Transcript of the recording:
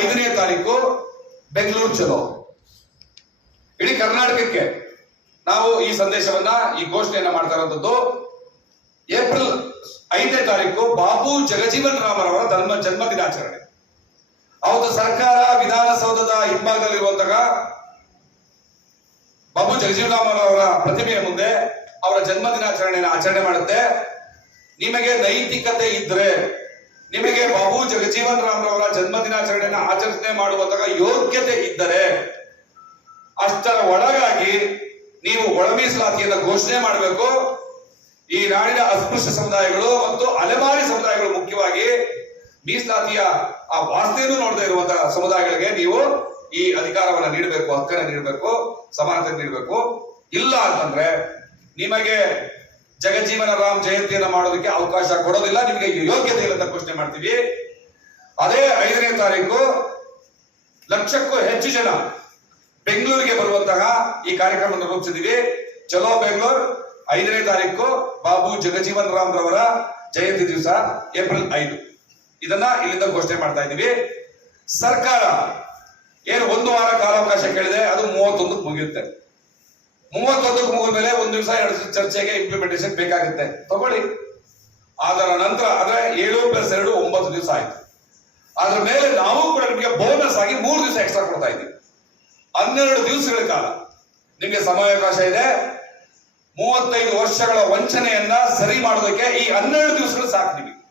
ಐದನೇ ತಾರೀಕು ಬೆಂಗಳೂರು ಚಲೋ. ಇಡೀ ಕರ್ನಾಟಕಕ್ಕೆ ನಾವು ಈ ಸಂದೇಶವನ್ನ, ಈ ಘೋಷಣೆಯನ್ನ ಮಾಡ್ತಾ ಇರುವಂತದ್ದು ಏಪ್ರಿಲ್ ಐದನೇ ತಾರೀಕು ಬಾಬು ಜಗಜೀವನ್ ರಾಮರವರ ಧರ್ಮ ಜನ್ಮ ದಿನಾಚರಣೆ. ಅವತ್ತು ಸರ್ಕಾರ ವಿಧಾನಸೌಧದ ಹಿಂಭಾಗದಲ್ಲಿರುವಂತಹ ಬಾಬು ಜಗಜೀವನ್ ರಾಮರವರ ಪ್ರತಿಮೆಯ ಮುಂದೆ ಅವರ ಜನ್ಮ ದಿನಾಚರಣೆಯನ್ನು ಆಚರಣೆ ಮಾಡುತ್ತೆ. ನಿಮಗೆ ನೈತಿಕತೆ ಇದ್ರೆ ಜಗಜೀವನ್ ರಾಮ್ರವರ ಜನ್ಮ ದಿನಾಚರಣೆಯನ್ನು ಆಚರಣೆ ಮಾಡುವಂತಹ ಯೋಗ್ಯತೆ ಇದ್ದರೆ ಅಷ್ಟರ ಒಳಗಾಗಿ ನೀವು ಒಳ ಮೀಸಲಾತಿಯನ್ನು ಘೋಷಣೆ ಮಾಡಬೇಕು. ಈ ನಾಡಿನ ಅಸ್ಪೃಶ್ಯ ಸಮುದಾಯಗಳು ಮತ್ತು ಅಲೆಮಾರಿ ಸಮುದಾಯಗಳು ಮುಖ್ಯವಾಗಿ ಮೀಸಲಾತಿಯ ಆ ವಾಸ್ತೆಯನ್ನು ನೋಡದೇ ಇರುವಂತಹ ಸಮುದಾಯಗಳಿಗೆ ನೀವು ಈ ಅಧಿಕಾರವನ್ನ ನೀಡಬೇಕು, ಹಕ್ಕನ್ನ ನೀಡಬೇಕು, ಸಮಾನತೆ ನೀಡಬೇಕು. ಇಲ್ಲ ಅಂತಂದ್ರೆ ನಿಮಗೆ ಜಗಜೀವನ ರಾಮ್ ಜಯಂತಿಯನ್ನ ಮಾಡೋದಕ್ಕೆ ಅವಕಾಶ ಕೊಡೋದಿಲ್ಲ, ನಿಮಗೆ ಯೋಗ್ಯತೆ ಇಲ್ಲ ಅಂತ ಘೋಷಣೆ ಮಾಡ್ತೀವಿ. ಅದೇ ಐದನೇ ತಾರೀಕು ಲಕ್ಷಕ್ಕೂ ಹೆಚ್ಚು ಜನ ಬೆಂಗಳೂರಿಗೆ ಬರುವಂತಹ ಈ ಕಾರ್ಯಕ್ರಮವನ್ನು ರೂಪಿಸಿದೀವಿ ಚಲೋ ಬೆಂಗಳೂರು. ಐದನೇ ತಾರೀಕು ಬಾಬು ಜಗಜೀವನ್ ರಾಮ್ ರವರ ಜಯಂತಿ ದಿವಸ, ಏಪ್ರಿಲ್ ಐದು. ಇದನ್ನ ಇಲ್ಲಿಂದ ಘೋಷಣೆ ಮಾಡ್ತಾ ಇದ್ದೀವಿ. ಸರ್ಕಾರ ಏನು ಒಂದು ವಾರ ಕಾಲಾವಕಾಶ ಕೇಳಿದೆ, ಅದು ಮೂವತ್ತೊಂದಕ್ಕೆ ಮುಗಿಯುತ್ತೆ. ಮೂವತ್ತೊಂದಕ್ಕೆ ಮುಗಿದ ಮೇಲೆ ಒಂದು ದಿವಸ, ಎರಡು ದಿವಸ ಚರ್ಚೆಗೆ ಇಂಪ್ಲಿಮೆಂಟೇಷನ್ ಬೇಕಾಗುತ್ತೆ. ತಗೊಳ್ಳಿ. ಅದರ ನಂತರ ಅಂದ್ರೆ ಏಳು ಪ್ಲಸ್ ಎರಡು, ಒಂಬತ್ತು ದಿವಸ ಆಯ್ತು. ಅದ್ರ ಮೇಲೆ ನಾವು ಕೂಡ ನಿಮಗೆ ಬೋನಸ್ ಆಗಿ ಮೂರು ದಿವಸ ಎಕ್ಸ್ಟ್ರಾ ಕೊಡ್ತಾ ಇದ್ದೀವಿ. ಹನ್ನೆರಡು ದಿವಸಗಳ ಕಾಲ. ನಿಮಗೆ ಸಮಯಾವಕಾಶ ಇದೆ. ಮೂವತ್ತೈದು ವರ್ಷಗಳ ವಂಚನೆಯನ್ನ ಸರಿ ಮಾಡೋದಕ್ಕೆ ಈ ಹನ್ನೆರಡು ದಿವಸಗಳು ಸಾಕು ನಿಮಗೆ.